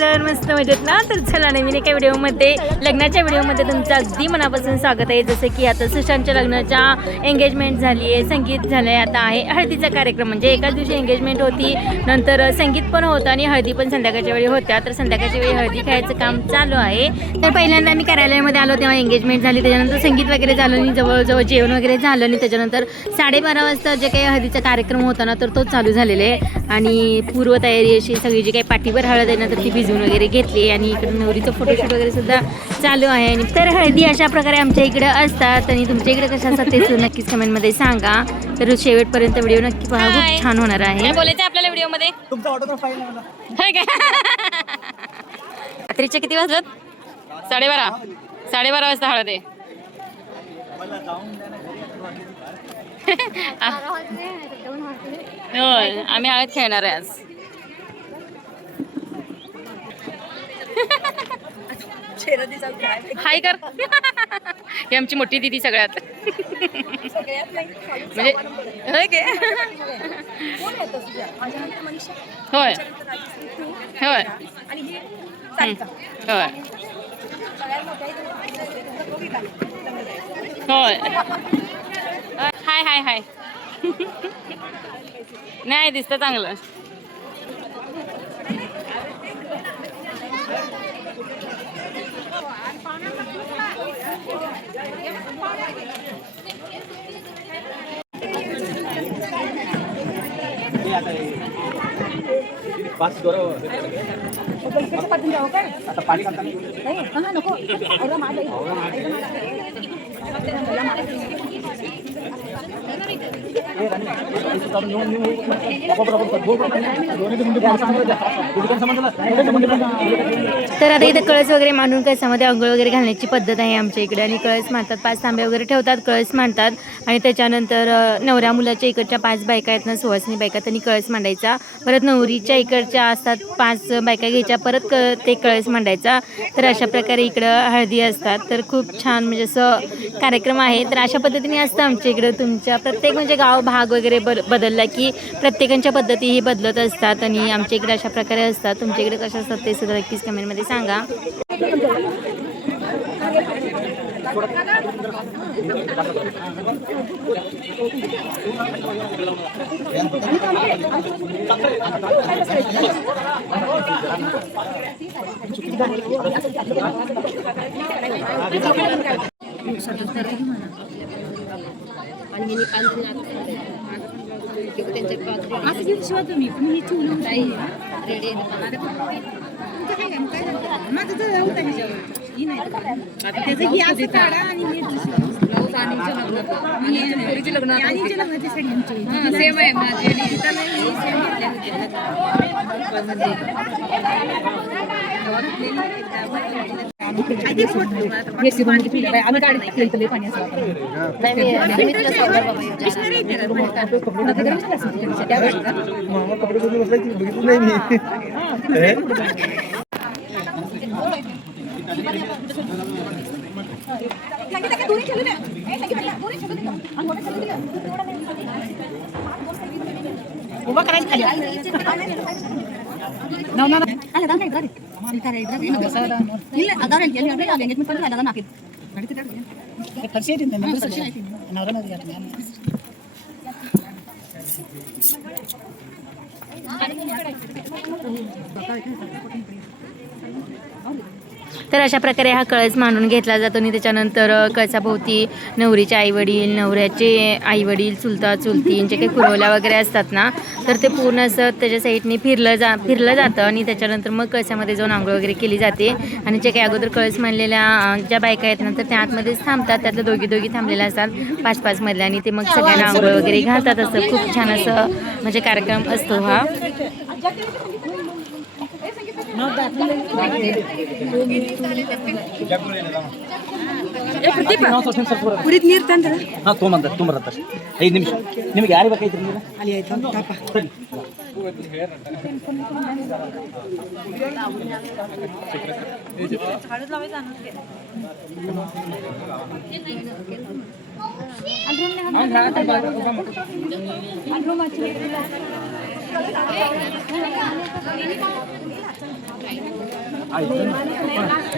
सगळेजण मस्त मजेत ना. तर चला नवीन एका व्हिडिओमध्ये लग्नाच्या व्हिडिओमध्ये तुमचं अगदी मनापासून स्वागत आहे. जसं की आता सुशांतच्या लग्नाच्या एंगेजमेंट झाली आहे, संगीत झालं आहे, आता आहे हळदीचा कार्यक्रम. म्हणजे एकाच दिवशी एंगेजमेंट होती, नंतर संगीत पण होतं आणि हळदी पण संध्याकाळच्या वेळी होत्या. तर संध्याकाळच्या वेळी हळदी खायचं काम चालू आहे. तर पहिल्यांदा आम्ही कार्यालयामध्ये आलो तेव्हा एंगेजमेंट झाली, त्याच्यानंतर संगीत वगैरे झालं आणि जवळजवळ जेवण वगैरे झालं आणि त्याच्यानंतर 12:30 वाजता जे काही हळदीचा कार्यक्रम होता ना तर तो चालू झालेला आहे. आणि पूर्वतयारी अशी सगळी जी काही पाठीवर हळद आहे ना तर ती भिजवून वगैरे घेतली आणि इकडे नवरीचं फोटोशूट वगैरे सुद्धा चालू आहे. आणि तर हळदी अशा प्रकारे आमच्या इकडे असतात आणि तुमच्या इकडे कशा असतात ते नक्कीच कमेंटमध्ये सांगा. तर शेवटपर्यंत व्हिडिओ नक्की पहा, खूप छान होणार आहे. बोलायचं आपल्याला व्हिडिओमध्ये तुमचा ऑटोग्राफ पाहिजे मला. रात्रीचे किती वाजत? 12:30 वाजता हळद आहे. होय, आम्ही हळद खेळणार आहे आज. हाय कर. ही आमची मोठी दिदी सगळ्यात म्हणजे होय काय? होय होय होय होय. हाय हाय हाय. नाही दिसतं चांगलं. आता पाणी नको. तर आता इथे कळस वगैरे मांडून कळसामध्ये अंघोळ वगैरे घालण्याची पद्धत आहे आमच्या इकडे. आणि कळस मांडतात, 5 तांबे वगैरे ठेवतात, कळस मांडतात आणि त्याच्यानंतर नवऱ्या मुलाच्या इकडच्या 5 बायका आहेत ना, सुवासिनी बायका, त्यांनी कळस मांडायचा. परत नवरीच्या इकडच्या असतात 5 बायका घ्यायच्या, परत ते कळस मांडायचा. तर अशा प्रकारे इकडं हळदी असतात. तर खूप छान म्हणजे असं कार्यक्रम आहे. तर अशा पद्धतीने असतं आमच्या इकडं. तुमच्या प्रत्येक म्हणजे गाव भाग वगैरे बदलला की प्रत्येकांच्या पद्धतीही बदलत असतात आणि आमच्या इकडे अशा प्रकारे असतात. तुमच्या इकडे कशा असतात ते सुद्धा नक्कीच कमेंटमध्ये सांगा. उभा करायचं खाली. तर अशा प्रकारे हा कळस मांडून घेतला जातो आणि त्याच्यानंतर कळसाभोवती नवरीचे आईवडील, नवऱ्याचे आईवडील, चुलता चुलती यांचे काही कुरवल्या वगैरे असतात ना तर ते पूर्ण असं त्याच्या साईडने फिरलं जातं आणि त्याच्यानंतर मग कळसामध्ये जाऊन आंघोळ वगैरे केली जाते. आणि जे काही अगोदर कळस मांडलेल्या ज्या बायका आहेत ना तर त्या आतमध्येच थांबतात. त्यातल्या दोघी थांबलेल्या असतात 5-5 मधल्या आणि ते मग सगळ्यांना आंघोळ वगैरे घालतात. असं खूप छान असं म्हणजे कार्यक्रम असतो हा. ಕುಡಿದ್ ನೀರ್ ತಂದ್ರ ತೊಂಬರತ್ತ 5 ನಿಮಿಷ ನಿಮಗೆ ಯಾರು ಬೇಕಾಯ್ತು ಅಲ್ಲಿ ಆಯ್ತು ಪಾಪ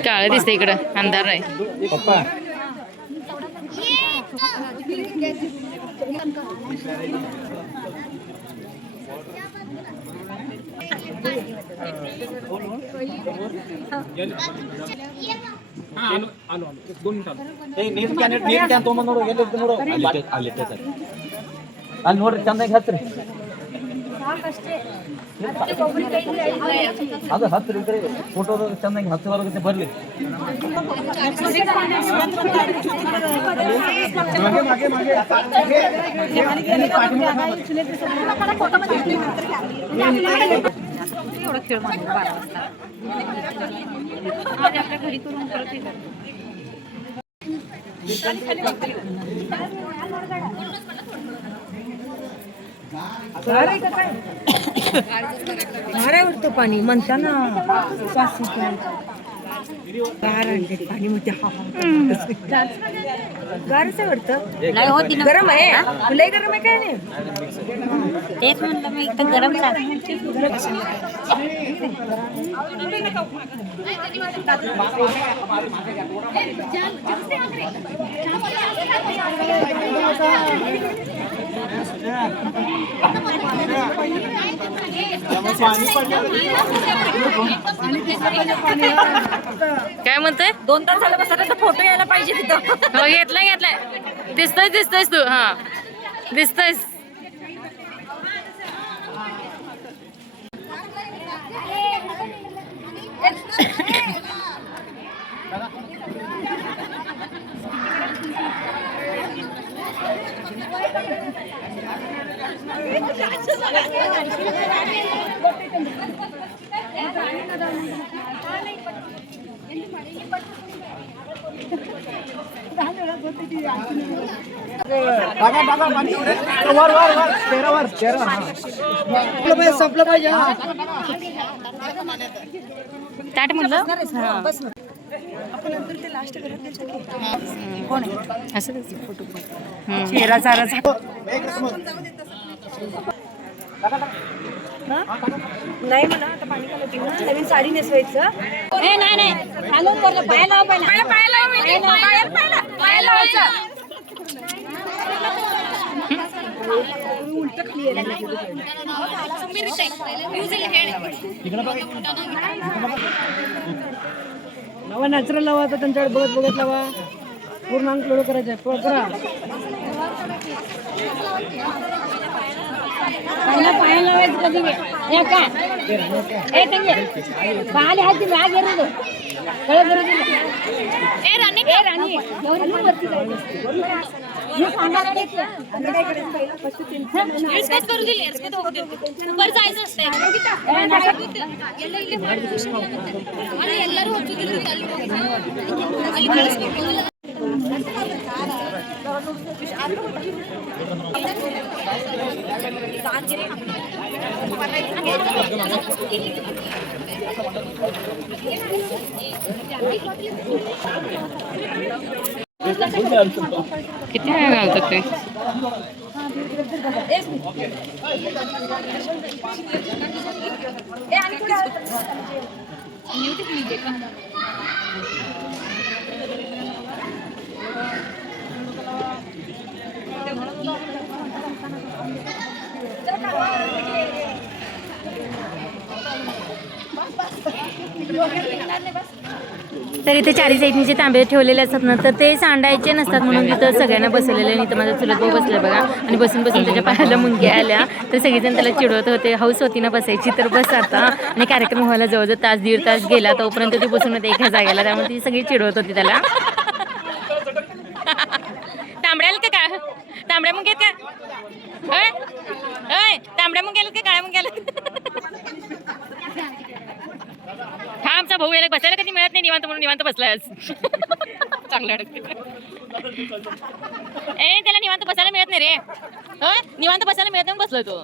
काळ दिसते इकडं अंधार आहे. पप्पा ನೀರು ಕ್ಯಾನ್ ತೊಗೊಂಬಂದು ನೋಡು ಎಲ್ಲಿ ನೋಡು ಅಲ್ಲಿ ನೋಡ್ರಿ ಚಂದಾಗಿ ಹಚ್ಚ್ರಿ ಅದು ಹತ್ತು ರೀ ಫೋಟೋ ಚಂದಾಗಿ ಹತ್ತುವರೆಗೆ ಬರ್ಲಿ वाऱ्यावरतं पाणी म्हणताना गार आणते पाणी मध्ये गारच वाटतं. गरम आहे लय गरम आहे काय नाही. तेच म्हणलं मी इथं गरम काय म्हणतोय 2 तास झालं बसला फोटो यायला पाहिजे तिथं. हो घेतलाय दिसतोयस तू. हा दिसतोयस. संपलं पाहिजे. ताट म्हणलं कोण असं फोटो चेहरा चारा नाही म्हणा आता पाणी काढत ना नवीन साडी नेसवायचं. नाही खालून बोललं पाय लाव पाय लावायचं. उलट खाली लावा नॅचरल लावा तर त्यांच्याकडे बघत लावा. पूर्ण अंक लोड करायचं करा. पाय लावायचं कधी पाहिले हात बॅग येतो कळ करू जायचं असते ಎಲ್ಲರೂ किती वेळ घालतात ते तर इथे चारी साईडनी जे तांबे ठेवलेले असतात ना तर ते सांडायचे नसतात म्हणून तिथं सगळ्यांना बसवलेलं आहे. इथं माझा चुलत भाऊ बसला बघा आणि बसून त्याच्या पायाला मुंग्या आल्या तर सगळेजण त्याला चिडवत होते. हाऊस होती ना बसायची तर बस आता. आणि कार्यक्रम व्हायला जवळजवळ तास दीड तास गेला तोपर्यंत ती बसून होते एका जागेला त्यामुळे ती सगळी चिडवत होती त्याला. तांबड्याला का काय तांबड्या मुंग्यात का तांबड्या मुंग्याला का काळ्या मुंग्याला हा आमचा भाऊ याला बसायला कधी मिळत नाही निवांत म्हणून निवांत बसलाय चांगला त्याला निवांत बसायला मिळत नाही रे. निवांत बसायला मिळत नाही बसलोय तो.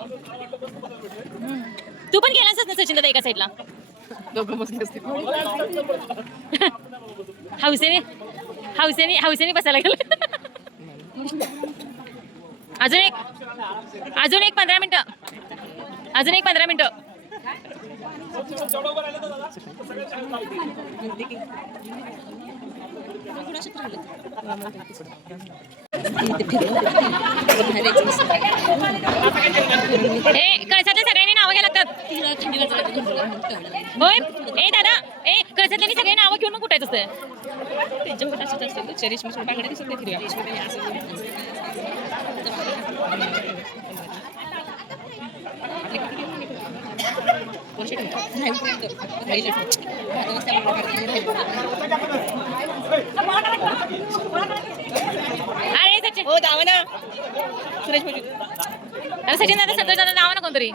तू पण गेलास ना सचिन दादा एका साईडला दोघं बसले असते हौसेने बसायला गेलं. अजून एक 15 मिनिटं अजून एक 15 मिनिटं. कळसातल्या सगळ्यांनी नावं घ्यायला लागतात. होय ए दादा ए कळसातल्या सगळ्यांनी नावं घेऊन मग कुठायचं असतं. अरे सचिन हो दावा ना सुरेश अरे सचिन दादा संतोष दादा दावा ना कोणतरी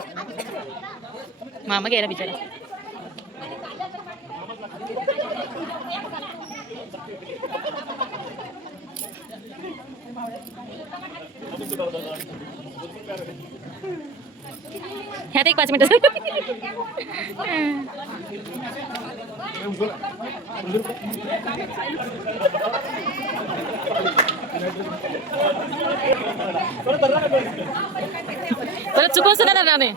मामा गेला बिचारा. ह्यात एक 5 मिनिटं. परत चुकून सुद्धा जाणार नाही.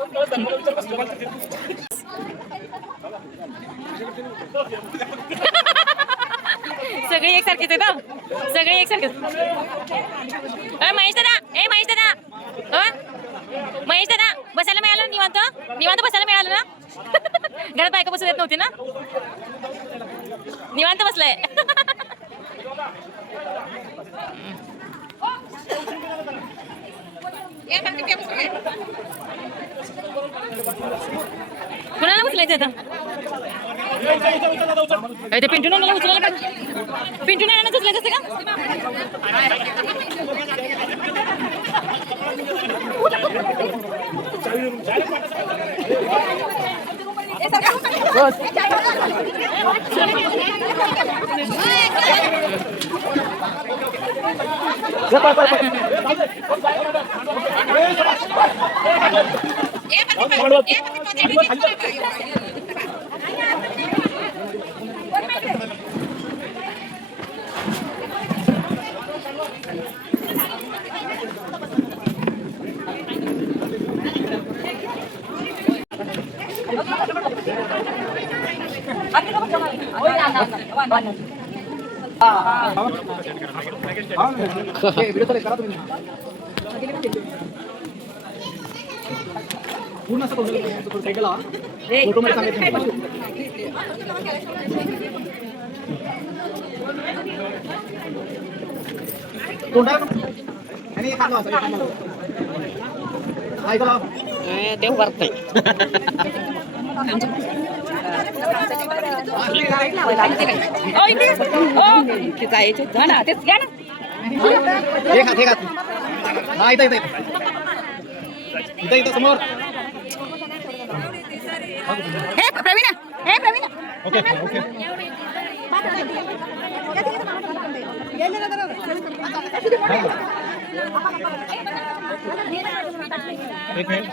सगळे एकसारखेच आहेत ना सगळे एकसारखेच. महेश दादा ए महेश दादा महेश दादा बसायला मिळालं निवांत निवांत बसायला मिळालं ना. घरात बायका बसू देत नव्हती ना निवांत बसलाय. कुणाला बसलायचं आता ते पिंटू नानाला उचलायला पिंटू नानाच उचलायचं असते का. पूर्ण असं साईडला फोटो मध्ये सांगितलं. देव करतोय इथं समोर. प्रवीणा हे प्रवीणा ओके ओके एक मिनिट.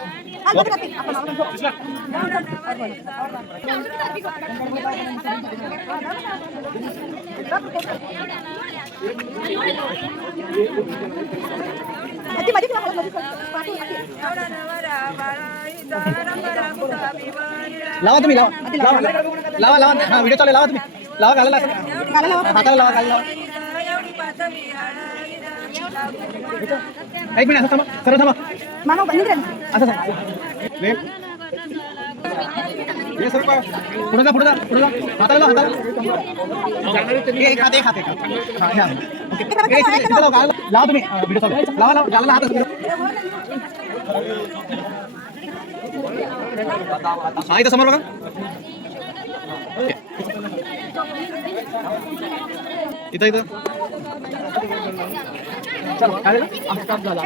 लावा तुम्ही लावा लावा लावा हा व्हिडिओ चालू लावा तुम्ही लावा घाला हाताला लावा घाला. एक मिनिट असं थांबा सरळ थांबा असं पुढे जा पुढे जा पुढे जा हाताला लावा हाताला खाते लावा तुम्ही व्हिडिओ चालू लावा लावा घाला हात हा इथं समोर बघा. इथं इथं चला काय काम झाला.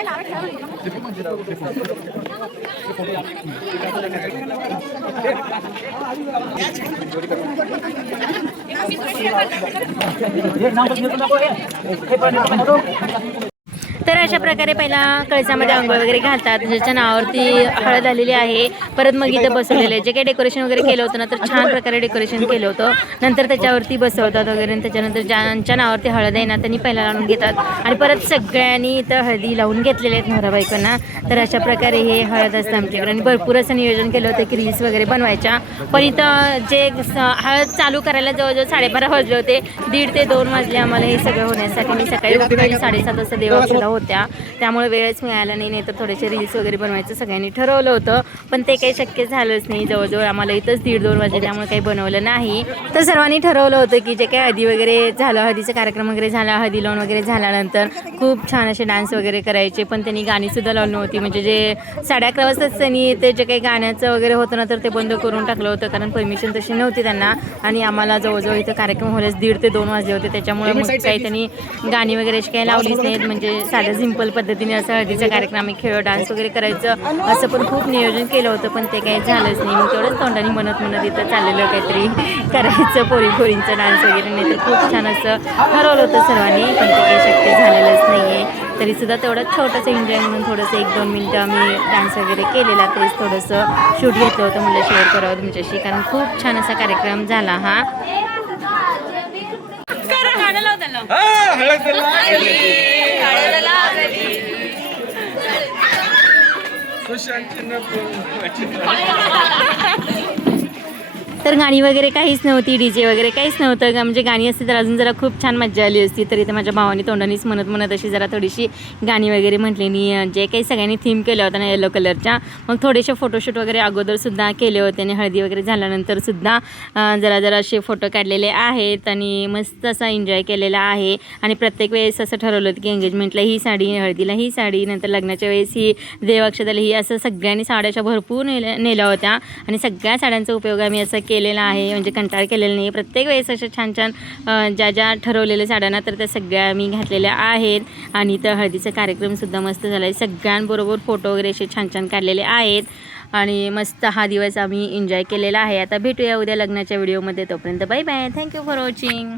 तर अशा प्रकारे पहिला कळसामध्ये अंघोळ वगैरे घालतात ज्याच्या नावावरती हळद आलेली आहे. परत मग इथं बसवलेलं जे काही डेकोरेशन वगैरे केलं होतं ना तर छान प्रकारे डेकोरेशन केलं होतं. नंतर त्याच्यावरती बसवतात वगैरे आणि त्याच्यानंतर ज्यांच्या नावावरती हळद आहे ना त्यांनी पहिला लावून घेतात आणि परत सगळ्यांनी इथं हळदी लावून घेतलेले आहेत नवरा बायकोंना. तर अशा प्रकारे हे हळद असतं आमच्याकडे आणि भरपूर असं नियोजन केलं होतं की रील्स वगैरे बनवायच्या. पण इथं जे हळद चालू करायला जवळजवळ 12:30 वाजले होते. 1:30 ते 2 वाजले आम्हाला हे सगळं होण्यासाठी. मी सकाळी उठली 7:30 वाजता देवाक्षता होत्या त्यामुळे वेळच मिळाला नाही. तर थोडेसे रील्स वगैरे बनवायचं सगळ्यांनी ठरवलं होतं पण ते काही शक्य झालंच नाही. जवळजवळ आम्हाला इथंच 1:30-2 वाजले त्यामुळे काही बनवलं नाही. तर सर्वांनी ठरवलं होतं की जे काही हळदी वगैरे झालं, हळदीचा कार्यक्रम वगैरे झाला, हळदी लावून वगैरे झाल्यानंतर खूप छान असे डान्स वगैरे करायचे. पण त्यांनी गाणीसुद्धा लावली नव्हती. म्हणजे जे 11:30 वाजताच त्यांनी ते जे काही गाण्याचं वगैरे होतं ना तर ते बंद करून टाकलं होतं कारण परमिशन तशी नव्हती त्यांना. आणि आम्हाला जवळजवळ इथं कार्यक्रम होण्यास 1:30 ते 2 वाजले होते. त्याच्यामुळे मग काही त्यांनी गाणी वगैरे अशी काही लावलीच नाहीत. म्हणजे साध्या सिंपल पद्धतीने असं हळदीचा कार्यक्रम आम्ही खेळ डान्स वगैरे करायचं असं पण खूप नियोजन केलं होतं पण ते काही झालंच नाही. मग तेवढंच तोंडाने म्हणत इथं चाललेलं काहीतरी करायचं पोरींचा डान्स वगैरे. नाही तर खूप छान असं ठरवलं होतं सर्वांनी पण ते काही शक्य झालेलंच नाही आहे. तरीसुद्धा तेवढं छोटंसं एन्जॉय म्हणून थोडंसं 1-2 मिनटं आम्ही डान्स वगैरे केलेला. तेच थोडंसं शूट घेतलं होतं म्हणजे शेअर करावं तुमच्याशी कारण खूप छान असा कार्यक्रम झाला हा. तर गाणी वगैरे काहीच नव्हती, डीजे वगैरे काहीच नव्हतं. म्हणजे गाणी असती तर अजून जरा खूप छान मजा आली असती. तर इथं माझ्या भावानी तोंडानीच म्हणत अशी जरा थोडीशी गाणी वगैरे म्हटलेली. जे काही सगळ्यांनी थीम केलं होतं ना येलो कलरच्या. मग थोडेसे फोटोशूट वगैरे अगोदरसुद्धा केले होते आणि हळदी वगैरे झाल्यानंतरसुद्धा जरा असे फोटो काढलेले आहेत आणि मस्त असा एन्जॉय केलेला आहे. आणि प्रत्येक वेळेस असं ठरवलं होतं की एंगेजमेंटला ही साडी, हळदीला ही साडी, नंतर लग्नाच्या वेळेस ही, देवाक्षताला ही, असं सगळ्यांनी साड्याच्या भरपूर नेल्या होत्या आणि सगळ्या साड्यांचा उपयोग आम्ही असं केलेला आहे. म्हणजे कंटाळ केलेला नाही. प्रत्येक वेळेस अशा छान ज्या ठरवलेल्या साड्यांना तर त्या सगळ्या मी घातलेल्या आहेत. आणि तर हळदीचा कार्यक्रमसुद्धा मस्त झाला आहे. सगळ्यांबरोबर फोटो वगैरे असे छान काढलेले आहेत आणि मस्त हा दिवस आम्ही एन्जॉय केलेला आहे. आता भेटूया उद्या लग्नाच्या व्हिडिओमध्ये. तोपर्यंत bye bye. Thank you for watching.